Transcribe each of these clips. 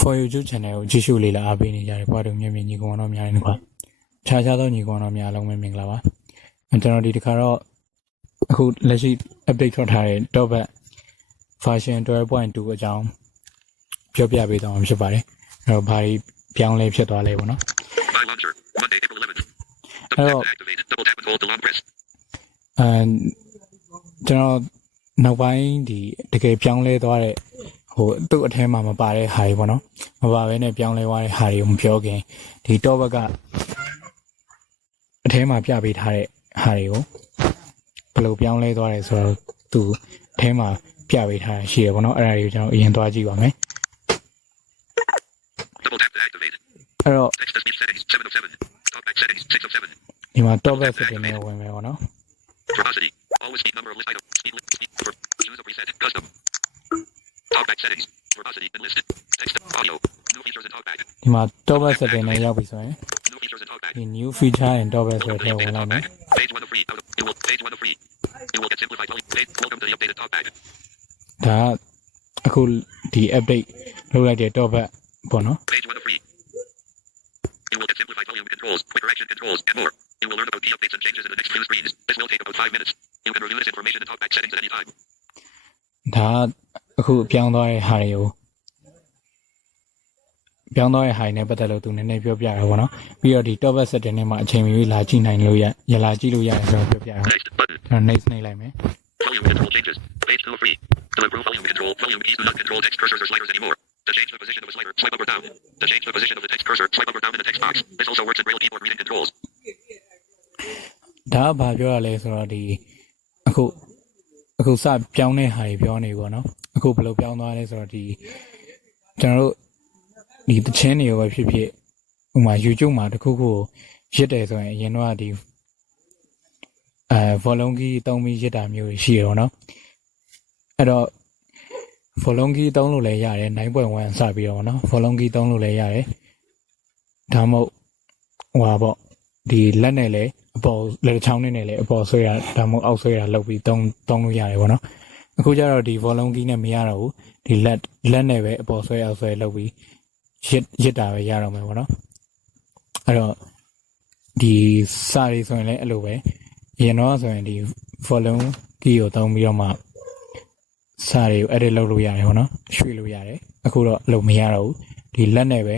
For YouTube channel ကိုကြည့်ရှုလေးလာအားပေးနေကြတဲ့ဘွားတို့မြင်မြင်ညီကောင်တော်များနေကွာခြားသောညီကောင်တော်များလုံးပဲမင်္ဂလာပါကျွန်တော်ဒီတစ်ခါတော့အခုလက်ရှိ update ထွက်ထားတဲ့ talkback version 12.2 အကြောင်းပြောပြပေးတော့မှာဖြစ်ပါတယ်အဲ့တော့ဘာကြီးပြောင်းလဲဖြစ်သွားလဲပေါ့နော်အဲ့တော့ကျွန်တော်နောက်ပိုင်းဒီတကယ်ပြောင်းလဲသွားတဲ့ဟိုသူ့အထဲမှာမပါတဲ့ဟာတွေပေါ့နော်မပါဘဲနဲ့ပြောင်းလဲသွားတဲ့ဟာတွေကိုမပြောခင်ဒီ talkback ကအထဲမှာပြပေးထားတဲ့ဟာတွေကိုဘယ်လိုပြောင်းလဲသွားတယ်ဆိုတော့သူ့အထဲမှာပြပေးထားရှိရပေါ့နော်အဲ့ဒါတွေကိုကျွန်တော်အရင်သွားကြည့်ပါမယ်အဲ့တော့ဒီမှာ talkback setting နဲ့ဝင်မယ်ပေါ့နော်Always speed number of list item. Speed choose a preset. Custom. Talkback settings. Verbosity enlisted. Text audio. New features in talkback. ဒီမှာ talkback setting နဲ့ရောက်ပြီဆိုရင် New features in talkback. ဒီ new feature in talkback ဆိုတဲ့ဝင်လိုက်မယ် Page 1 of free. You will page 1 of free. You will get simplified page. Welcome to the updated talkback. ဒါအခုဒီ update လုပ်လိုက်တဲ့ talkback ပေါ့နော် Page 1 of free. You will get simplified volume controls, quick action controls, and more. You will learn about key updates and changes in the next few screens. This will take about 5 minutes. You can review this information in talkback settings at any time. ဒါအခုပြောင်းသွားတဲ့ဟာတွေကိုပြောင်းသွားတဲ့ဟာတွေနဲ့ပတ်သက်လို့သူနည်းနည်းပြောပြရပါတော့ပြီးတော့ဒီ talkback setting နဲ့မှာအချိန်မီလာကြည့်နိုင်လို့ရလာကြည့်လို့ရတယ်ဆိုတော့ပြောပြရအောင်ကျွန်တော် next နှိပ်လိုက်မယ် Volume control changes. Page 2 of free. To improve volume control, volume keys do not control text cursors or sliders anymore. To change the position of a slider, swipe up or down. To change the position of the text cursor, swipe up or down in the text box. This also works in Braille keyboard reading controls. ဒါဘာပြောရလဲဆိုတော့ဒီအခုစပြောင်းတဲ့ဟာတွေပြောနေပေါ့နော်အခုဘယ်လိုပြောင်းသွားလဲဆိုတော့ဒီကျွန်တော်တို့ဒီတခြင်းတွေကိုပဲဖြစ်ဖြစ်ဥမာ YouTube မှာတခုခုကိုရစ်တယ်ဆိုရင်အရင်တော့ဒီvolume key သုံးပြီးရစ်တာမျိုးရှိရပေါ့နော်အဲ့တော့ volume key သုံးလို့လည်းရတယ် 9.1 စပြီးတော့ပေါ့နော် volume key သုံးလို့လည်းရတယ်ဒါမှမဟုတ်ဟိုပါပေါ့ဒီလက်နဲ့လည်းအပေါ်လက်ချောင်းနဲ့လည်းအပေါ်ဆွဲရဒါမှမဟုတ်အောက်ဆွဲရလောက်ပြီးသုံးလို့ရတယ်ပေါ့နော်အခုကျတော့ဒီ volume key နဲ့မရတော့ဘူးဒီလက်နဲ့ပဲအပေါ်ဆွဲအောက်ဆွဲလောက်ပြီးရစ်တာပဲရတော့မယ်ပေါ့နော်အဲ့တော့ဒီစာတွေဆိုရင်လည်းအဲ့လိုပဲအရင်တော့ဆိုရင်ဒီ volume key ကိုသုံးပြီးတော့မှစာတွေကို edit လုပ်လို့ရတယ်ပေါ့နော်ရွှေ့လို့ရတယ်အခုတော့အဲ့လိုမရတော့ဘူးဒီလက်နဲ့ပဲ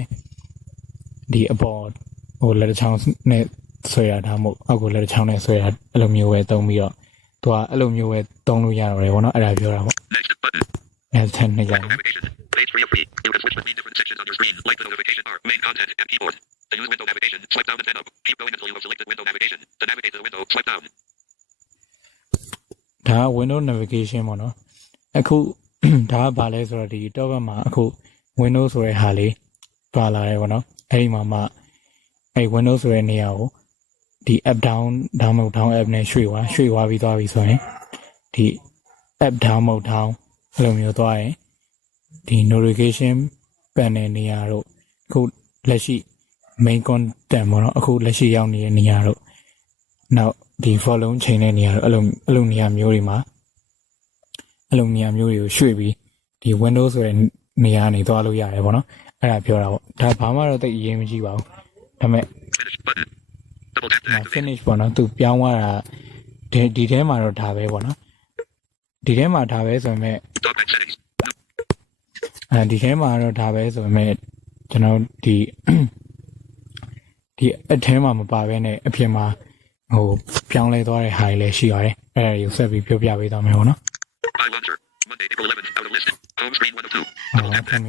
ဒီအပေါ်ဟိုလက်ချောင်းနဲ့ဆွဲရတာမဟုတ်အောက်ကိုလက်ချောင်းနဲ့ဆွဲရအဲ့လိုမျိုးပဲသုံးပြီးတော့သူကအဲ့လိုမျိုးပဲသုံးလို့ရတော့တယ်ပေါ့နော်အဲ့ဒါပြောတာပေါ့ Next 10နဲ့ကြာ Page 3 of free. You can switch between different sections on your screen, like the notification bar, main content, and keyboard. To use window navigation, swipe down and then up. Keep going until you have selected window navigation. To navigate to the window, swipe down. ဒါ window navigation ပေါ့နော်အခုဒါကဘာလဲဆိုတော့ဒီ talkback မှာအခု window ဆိုတဲ့ဟာလေးပါလာတယ်ပေါ့နော်အဲ့ဒီမှာမှအဲ့ window ဆိုတဲ့နေရာကိုဒီ up down mode down app နဲ့ရွှေ့သွားပြီးသွားပြီဆိုရင်ဒီ up down mode down အဲ့လိုမျိုးသွားရင်ဒီ notification panel နေရာတို့အခုလက်ရှိ main content ပေါ့နော်အခုလက်ရှိရောက်နေတဲ့နေရာတို့နောက်ဒီ volume ချိန်တဲ့နေရာတို့အဲ့လိုနေရာမျိုးတွေမှာအဲ့လိုနေရာမျိုးတွေကိုရွှေ့ပြီးဒီ windows ဆိုတဲ့နေရာနေသွားလို့ရတယ်ပေါ့နော်အဲ့ဒါပြောတာပေါ့ဒါဘာမှတော့တိတ်အရေးမကြီးပါဘူးဒါပေမဲ့ finish ပေါ့နော်သူပြောင်းသွားတာဒီထဲမှာတော့ဒါပဲပေါ့နော်ဒီထဲမှာဒါပဲဆိုပေမဲ့ဒီထဲမှာတော့ဒါပဲဆိုပေမဲ့ကျွန်တော်ဒီအထဲမှာမပါဘဲနဲ့အပြင်မှာဟိုပြောင်းလဲသွားတဲ့ဟာတွေလည်းရှိရတယ်အဲ့ဒါကိုဆက်ပြီးပြောပြပေးသွားမယ်ပေါ့နော်Monday, April 11th, out of list. Home screen 1 of 2. Double tap that.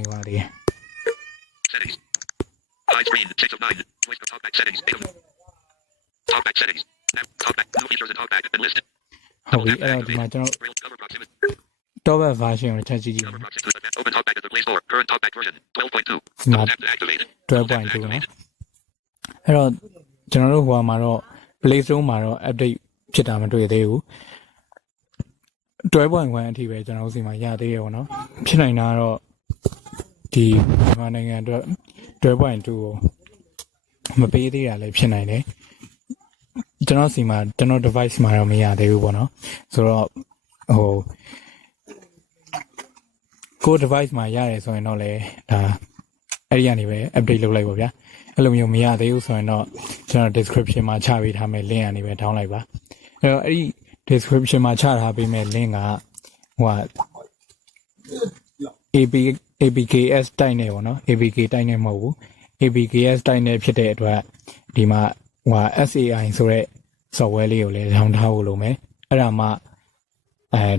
Settings. Hide screen 6 of 9. Voice of talkback settings. Talkback settings. Talkback. New features in talkback and list. Double tap to activate. Cover proximity. Talkback version ကိုချက်ကြည့်ကြည့် Open talkback at the Play Store. Current talkback version 12.2. Double tap to activate. 12.2 နော်အဲ့တော့ကျွန်တော်တို့ဟိုမှာတော့ Play Store မှာတော့ update ဖြစ်တာမတွေ့သေးဘူး12.1 အထိပဲကျွန်တော်တို့စီမှာရသေးရပါတော့ဖြစ်နိုင်တာတော့ဒီမြန်မာနိုင်ငံအတွက်12.2ကိုမပေးသေးတာလည်းဖြစ်နိုင်တယ်ကျွန်တော်စီမှာကျွန်တော် device မှာတော့မရသေးဘူးပေါ့နော်ဆိုတော့ဟို ကို device မှာရတယ်ဆိုရင်တော့လေဒါအဲ့ဒီကနေပဲ update လုပ်လိုက်ပါဗျာအဲ့လိုမျိုးမရသေးဘူးဆိုရင်တော့ကျွန်တော် description မှာချပေးထားမယ့် link ကနေပဲ down လိုက်ပါအဲ့တော့အဲ့ဒီ description မှာချထားပေးမယ့် link ကဟိုက APKS တိုက်နေပေါ့နော် APK တိုက်နေမဟုတ်ဘူး APKS တိုက်နေဖြစ်တဲ့အတွက်ဒီမှာဟို SAI ဆိုတဲ့ software လေးကိုလည်း down ထားဖို့လိုမယ်အဲ့ဒါမှ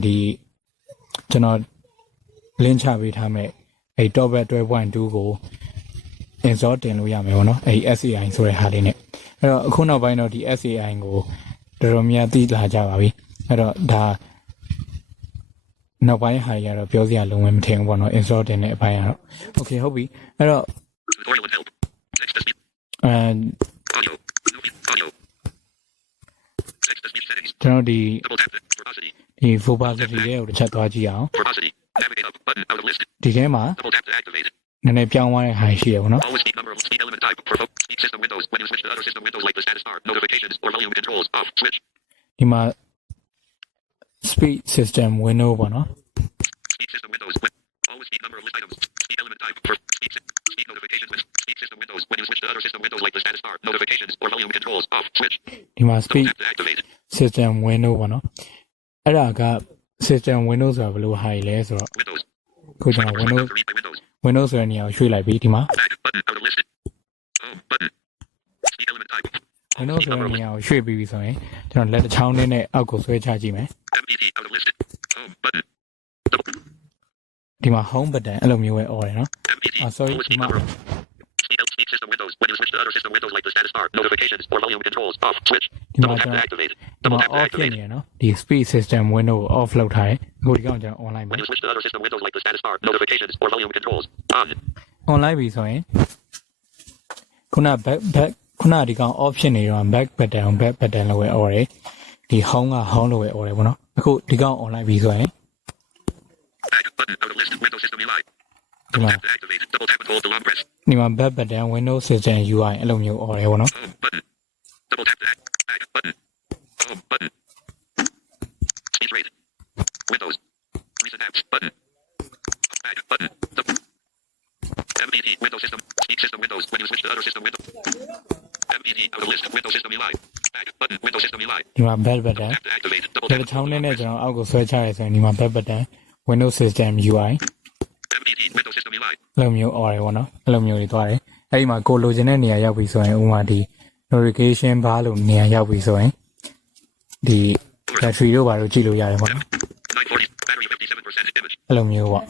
ဒီကျွန်တော် link ချပေးထားမယ့်အဲ့ talkback 12.2 ကို install တင်လို့ရမယ်ပေါ့နော်အဲ့ SAI ဆိုတဲ့ဟာလေးနဲ့အဲ့တော့အခုနောက်ပိုင်းတော့ဒီ SAI ကိုတော်တော်များသိလာကြပါပြီအဲ့တော့ဒါနောက်ပိုင်းဟာတွေကတော့ပြောစရာလုံးဝမထင်ဘူးပေါ့နော် install တင်တဲ့အပိုင်းကတော့ okay ဟုတ်ပြီအဲ့တော့ကျွန်တော်ဒီ verbosity လေးကိုတစ်ချက်သွားကြည့်အောင်ဒီထဲမှာနည်းနည်းပြောင်းသွားတဲ့ဟာရှိရပေါ့နော်ဒီမှာ speed system window ပေါ့နော်ဒီမှာ speed system window ပေါ့နော်အဲ့ဒါက system window ဆိုတာဘယ်လိုဟာကြီးလဲဆိုတော့ခုကျွန်တော် window ဆိုတဲ့နေရာကိုရွှေ့လိုက်ပြီဒီမှာ window ဆိုတဲ့နေရာကိုရွှေ့ပြီးပြီဆိုရင်ကျွန်တော်လက်တစ်ချောင်းနဲ့အောက်ကိုဆွဲချကြည့်မယ်ဒီမှာ home button အဲ့လိုမျိုးပဲអော်တယ်နော်sorry ဒီမှာSystem windows when you switch to other system windows like the status bar notifications or volume controls off switch double tap to activate double tap to activate နော်ဒီ speed system window ကို off လုပ်ထားတယ်အခုဒီကောင်ကျွန်တော် online ပဲ when you switch to other system windows like the status bar notifications or volume controls on online ပြီဆိုရင်ခုန back ခုနဒီကောင် off ဖြစ်နေတော့ back button လို့ပဲអော်တယ်ဒီ home က home လို့ပဲអော်တယ်ပေါ့နော်အခုဒီကောင် online ပြီဆိုရင်ဒီမှာ back button Windows system UI အဲ့လိုမျိုးអော်တယ်ပေါ့နော်Windows system speak system Windows when you switch to other system Windows MPT out of list Windows system UI button Windows system UI ဒီမှာ back button ဒီချောင်းနဲ့ကျွန်တော်အောက်ကိုဆွဲချရဲဆိုရင်ဒီမှာ back button Windows system UI Windows system UI အဲ့လိုမျိုးអော်တယ်ပေါ့နော်အဲ့လိုမျိုးတွေသွားတယ်အဲ့ဒီမှာကိုလိုချင်တဲ့နေရာရောက်ပြီဆိုရင်ဥပမာဒီ notification bar လို့နေရာရောက်ပြီဆိုရင်ဒီ battery တို့ဘာလို့ကြည့်လို့ရတယ်ပေါ့နော်အဲ့လိုမျိုးပေါ့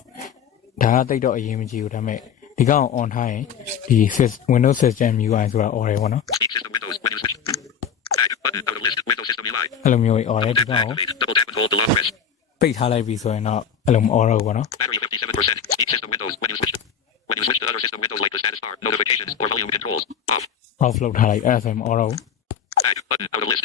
ဒါကတိတ်တော့အရင်မကြည့်ဘူးဒါပေမဲ့ဒီကောင် on ထားရင်ဒီ Windows system UI ဆိုတာអော်တယ်ပေါ့နော်အဲ့လိုမျိုးអော်တယ်ဒီကောင်ပိတ်ထားလိုက်ပြီဆိုရင်တော့အဲ့လိုမអော်တော့ဘူးပေါ့နော်When you switch to other system windows like the status bar, notifications or volume controls off. Off လုပ်ထားလိုက်အဲ့ဒါဆိုရင်မអော်တော့ဘူး button out of list.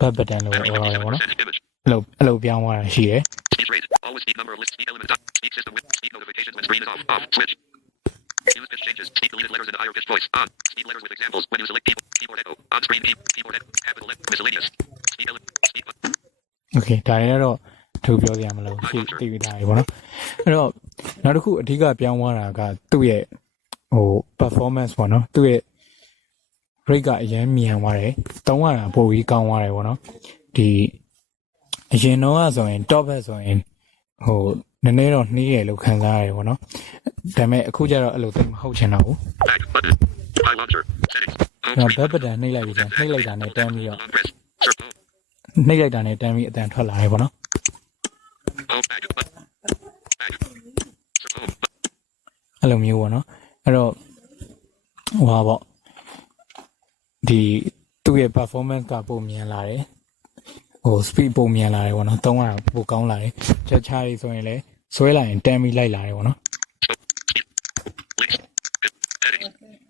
Back button လို့អော်ရတယ်ပေါ့နော်အဲ့လိုပြောင်းသွားတာရှိတယ် Speed rate always speed number of list speed element speed system with speed notifications when screen is off switch. Use pitch changes speed deleted letters in the higher pitch voice on speed letters with examples when you select keyboard echo on screen keyboard echo capital F miscellaneous speed element speed Okay ဒါရတော့ထုတ်ပြောကြရမလို့ရှိသိပြီးသားပြီပေါ့နော်အဲ့တော့နောက်တစ်ခုအဓိကပြောင်းသွားတာကသူ့ရဲ့performance ပေါ့နော်သူ့ရဲ့ rate ကအရင်မြန်သွားတယ်တောင်းရတာပိုပြီးကောင်းသွားတယ်ပေါ့နော်ဒီအရင်တော့ဆိုရင် top ဘက်ဆိုရင်နည်းနည်းတော့နှီးရလို့ခံစားရတယ်ပေါ့နော်ဒါပေမဲ့အခုကျတော့အဲ့လိုသိမဟုတ်ချင်တော့ဘူးback button နှိပ်လိုက်ပြီဆိုရင်နှိပ်လိုက်တာနဲ့တန်းပြီးတော့နှိပ်လိုက်တာနဲ့တန်းပြီးအတန်ထွက်လာတယ်ပေါ့နော်အဲ့လိုမျိုးပေါ့နော်အဲ့တော့ဟာပေါ့ဒီသူ့ရဲ့ performance ကပုံမြန်လာတယ်speed ပုံမြန်လာတယ်ပေါ့နော်သုံးရတာပိုကောင်းလာတယ်ချက်ချရေးဆိုရင်လည်းဆွဲလိုက်ရင်တန်းပြီးလိုက်လာတယ်ပေါ့နော်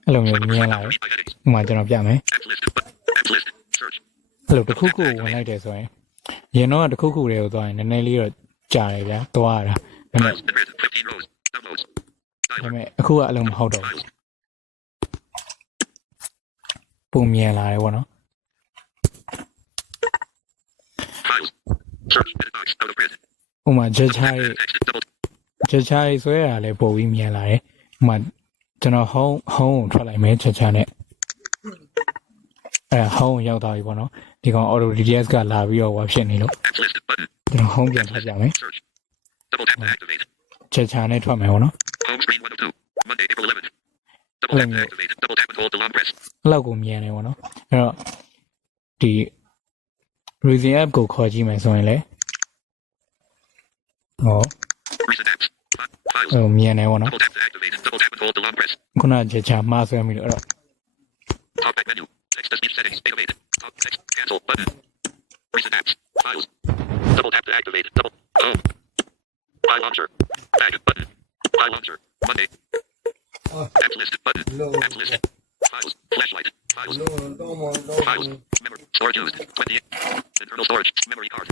အဲ့လိုမျိုးမြန်လာတယ်ဥပမာကျွန်တော်ပြမယ်အဲ့လိုတစ်ခုခုဝင်လိုက်တယ်ဆိုရင်ရင်တော့တစ်ခုခုတွေကိုသွားရင်နည်းနည်းလေးတော့ကြာတယ်ဗျာသွားရတာဒါပေမဲ့အခုကအဲ့လိုမဟုတ်တော့ဘူးပုံမြန်လာတယ်ပေါ့နော်ဥပမာချက်ချရေး ချက်ချာရေးဆွဲရတာလည်းပိုပြီးမြန်လာတယ်ဟိုမှာကျွန်တော်ဟောင်းကိုထွက်လိုက်မယ်ချက်ချာနဲ့ဟောင်းရောက်သွားပြီပေါ့နော်ဒီကောင် auto DDS ကလာပြီးတော့ဟောဖြစ်နေလို့ကျွန်တော်ဟောင်းပြန်ထွက်ကြမယ်ချက်ချာနဲ့ထွက်မယ်ပေါ့နော်လောက်ကိုမြန်နေပေါ့နော်အဲ့တော့ဒီ Reason app ကိုခေါ်ကြည့်မယ်ဆိုရင်လေမြန်နေပေါ့နော်ခုနချက်ချာမှားဆွဲမိလို့အဲ့တော့ talkback menu text to speech settings activate text cancel button recent apps files double tap to activate double file launcher back button file launcher Monday apps list button apps list files flashlight files memory storage used 20 internal storage memory card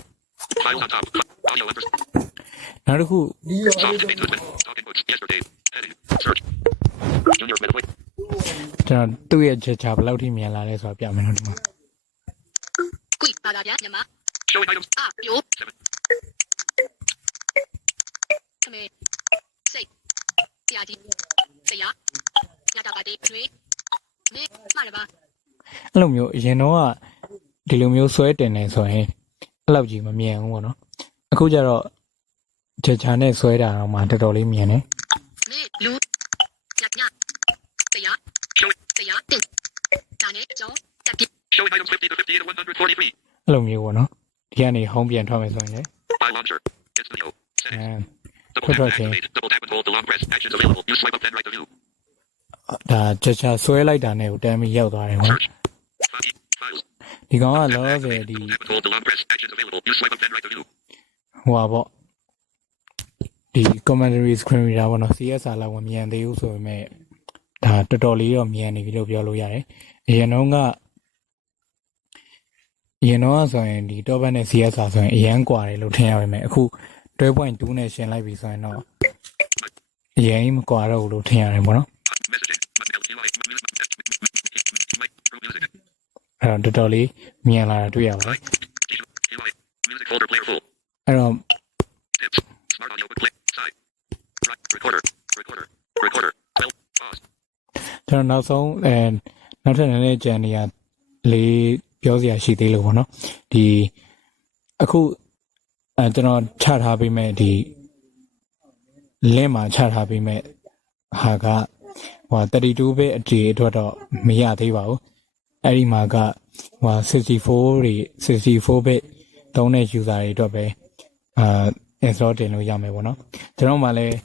files on top audio numbers နောက်တစ်ခု talking books yesterday edit search junior middleweight ကျွန်တော်သူ့ရဲ့ချက်ချာဘယ်လောက်ထိမြန်လာလဲဆိုတာပြမယ်နော်ဒီမှာကွိပါလာဗျာမြန်မာ showing items ယိုခမေစိတ်တရားကြီးတရားညတာပါတဲ့ကျွေးမင်းမှားတယ်ပါအဲ့လိုမျိုးအရင်တော့ကဒီလိုမျိုးဆွဲတင်နေဆိုရင်အဲ့လောက်ကြီးမမြန်ဘူးပေါ့နော်အခုကျတော့ချက်ချာနဲ့ဆွဲတာတော့မှတော်တော်လေးမြန်တယ်မင်းလူညတရားတရားတင်ဒါနဲ့ကျောင်းတက်ပြ showing items 50 to 58 to 143အဲ့လိုမျိုးပေါ့နော်ဒီကနေဟောင်းပြန်ထွက်မယ်ဆိုရင်လေ file launcher it's video settings double tap activate double tap and hold the long press actions available use swipe up then right to view ဒါချက်ချာဆွဲလိုက်တာနဲ့ကိုတမ်းပြီးရောက်သွားတယ်ပေါ့ဒီကောင်ကလောဆယ်ဒီဟိုပါပေါ့ဒီ commentary screen reader ပေါ့နော် CSR လောက်မမြန်သေးဘူးဆိုပေမဲ့ဒါတော်တော်လေးတော့မြန်နေပြီလို့ပြောလို့ရတယ်အရင်တော့ဆိုရင်ဒီ top band နဲ့ CSR ဆိုရင်အရန်กว่าတယ်လို့ထင်ရပါမယ်အခု 12.2 နဲ့ရှင်းလိုက်ပြီဆိုရင်တော့အရင်မกว่าတော့ဘူးလို့ထင်ရတယ်ပေါ့နော်အဲ့တော့တော်တော်လေးမြန်လာတာတွေ့ရပါတယ်အဲ့တော့ကျွန်တော်နောက်ဆုံးနောက်ထပ်နည်းနည်းကြံနေရလေးပြောစရာရှိသေးလို့ပေါ့နော်ဒီအခုကျွန်တော်ချထားပေးမဲ့ဒီ link မှာချထားပေးမဲ့ဟာကဟို32 bit အကြေအတွက်တော့မရသေးပါဘူးအဲ့ဒီမှာကဟို64 bit သုံးတဲ့ user တွေအတွက်ပဲinstall တင်လို့ရမယ်ပေါ့နော်ကျွန်တော်မှလည်း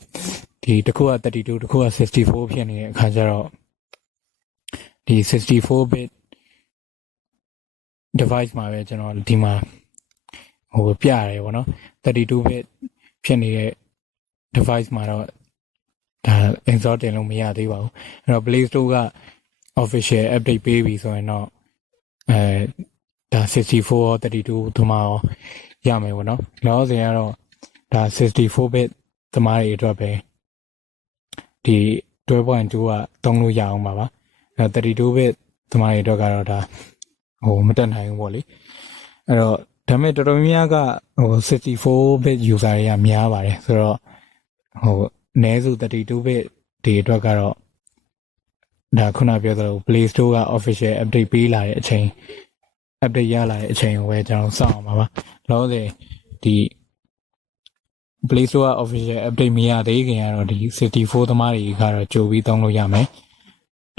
ဒီတစ်ခုက32တစ်ခုက64ဖြစ်နေတဲ့အခါကျတော့ဒီ64 bit device မှာပဲကျွန်တော်ဒီမှာဟိုပြရတယ်ပေါ့နော်32 bit ဖြစ်နေတဲ့ device မှာတော့ဒါ install တင်လို့မရသေးပါဘူးအဲ့တော့ Play Store က official update ပေးပြီဆိုရင်တော့ဒါ64 32သမားရောရမယ်ပေါ့နော်လောဆယ်ကတော့ဒါ64 bit သမားတွေအတွက်ပဲဒီ 12.2 ကသုံးလို့ရအောင်ပါ32 bit သမားတွေအတွက်ကတော့ဒါဟိုမတက်နိုင်ဘူးပေါ့လေအဲ့တော့ဒါပေမဲ့တော်တော်များများကဟို64 bit user တွေကများပါတယ်ဆိုတော့ဟိုအနည်းစု32 bit တွေအတွက်ကတော့ဒါခုနပြောသလို Play Store က official update ပေးလာတဲ့အချိန် update ရလာတဲ့အချိန်ကိုပဲကျွန်တော်စောင့်အောင်ပါလောဆယ်ဒီ Play Store က official update မရသေးခင်ကတော့ဒီ64သမားတွေကတော့ကြိုပြီးသုံးလို့ရမယ်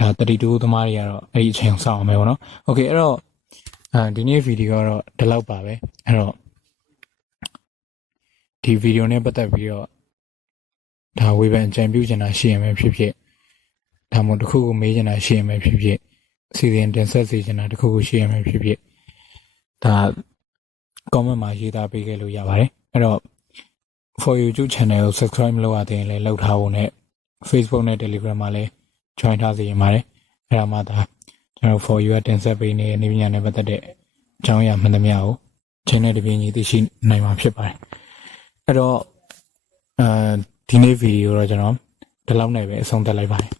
ဒါ32သမားတွေကတော့အဲ့ဒီအချိန်စောင့်အောင်မယ်ပေါ့နော်โอเคအဲ့တော့ဒီနေ့ဗီဒီယိုကတော့ဒီလောက်ပါပဲအဲ့တော့ဒီဗီဒီယိုနဲ့ပတ်သက်ပြီးတော့ဒါဝေဖန်ကြံပြုချင်တာရှိရင်ပဲဖြစ်ဖြစ်ဒါမှမဟုတ်တစ်ခုကိုမေးချင်တာရှိရင်ပဲဖြစ်ဖြစ်အစီအစဉ်တင်ဆက်စေချင်တာတစ်ခုခုရှိရင်ပဲဖြစ်ဖြစ်ဒါ comment မှာရေးသားပေးခဲ့လို့ရပါတယ်အဲ့တော့ for YouTube channel ကို subscribe မလုပ်ရသေးရင်လည်းလုပ်ထားဖို့နဲ့ Facebook နဲ့ Telegram မှာလည်း join ထားစေရင်ပါတယ်အဲ့ဒါမှဒါကျွန်တော် for you ကတင်ဆက်ပေးနေတဲ့နေပညာနဲ့ပတ်သက်တဲ့အကြောင်းအရာမှန်သမျှကို channel တစ်ပြင်းကြီးသိရှိနိုင်မှာဖြစ်ပါတယ်အဲ့တော့ဒီနေ့ဗီဒီယိုတော့ကျွန်တော်ဒီလောက်နဲ့ပဲအဆုံးသတ်လိုက်ပါတယ်